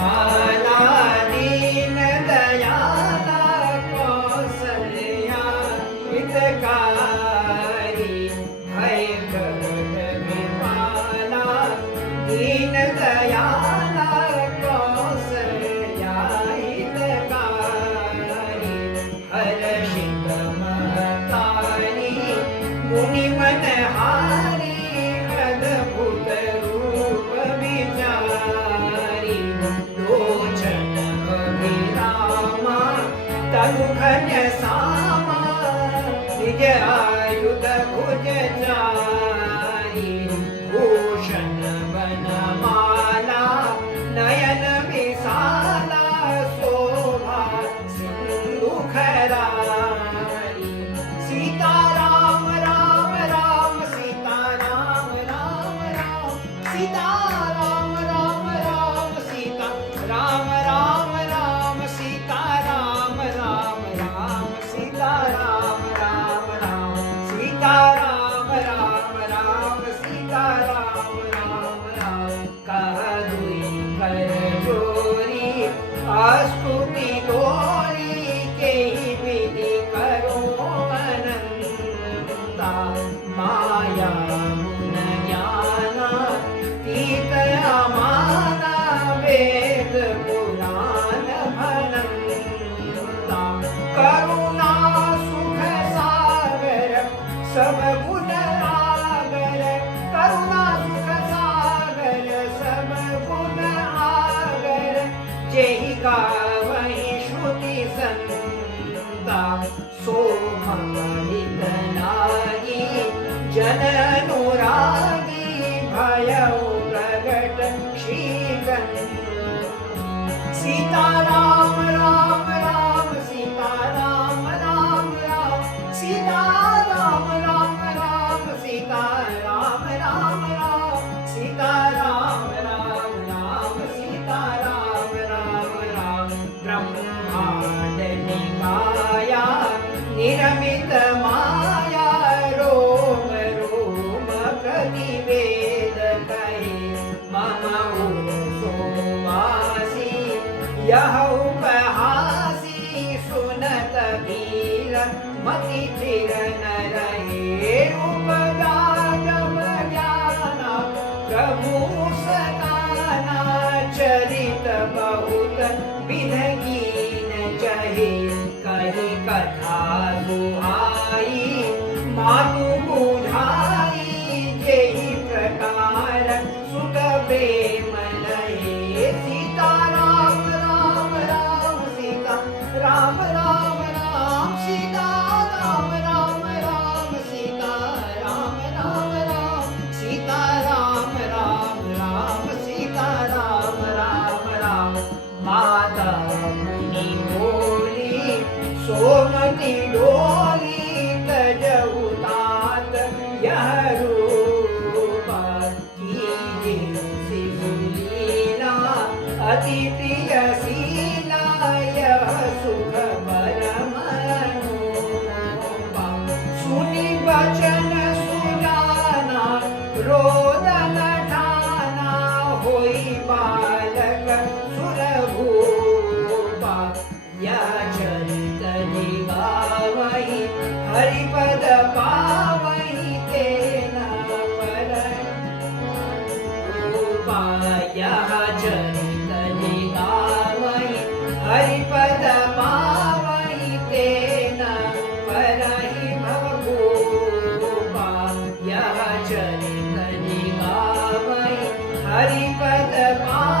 माला दीन दयाला कौसल्या हितकारी भय कर कृपाला दीन दयाला कौसल्या हितकारी हर्षित महतारी मुनि मनहारी अद्भुत रूप विचारी लोचन अभिरामा तनु खन्य सामा निज आयुध भुज चारी भूषण वनमाला नयन विशाला शोभा सिंधु खरारी सीताराम राम राम सीताराम राम राम सीताराम राम राम सीता राम राम राम सीताराम राम राम सीताराम राम राम सीताराम राम राम सीताराम राम राम कह दुई कर जोरी स्तुति गोरी के विधि करो अनंता माया गुण ज्ञाना तीत अमाना वेद पुराण भनंता करुणा सुख सागर सब गुण आगर करुणा सुख सागर सब गुण आगर जेहि गावहि श्रुति संता सोमाहित लागी जन अनुरागी भयउ प्रगट श्रीकंठ सीताराम राम राम सीताराम राम राम सीताराम राम राम सीताराम राम राम सीताराम राम राम सीताराम राम राम ब्रह्मांड निकाया निरमित माया रोम रोम प्रतिवेद कहे मम सोमासी यह उपहासी सुनत वीर मति फिर न रहे उपगागम ज्ञाना प्रभु सदाना चरित बहुत विधगीन चहे कही कथा दुहाई मातु बुझाई जेहि प्रकार सुख प्रेम लहे सीताराम राम राम सीता राम राम राम सीता राम राम राम सीता राम राम राम सीता राम राम राम सीता राम राम राम माता मुनि बोली सोमति डोली तजहु तात यह रूपा कीजे शिशु लीला अति प्रिय शीला यह सुख परम अनुपा सुनि बचन सुजाना रोदन ठाना होई बालक सुरभूपा यह चरित गावहि हरिपद पावहि तेना पर रूपा यह चरित गावहि हरिपद पावहि तेना परहि भवभूपा यह चरित गावहि हरिपद पावहि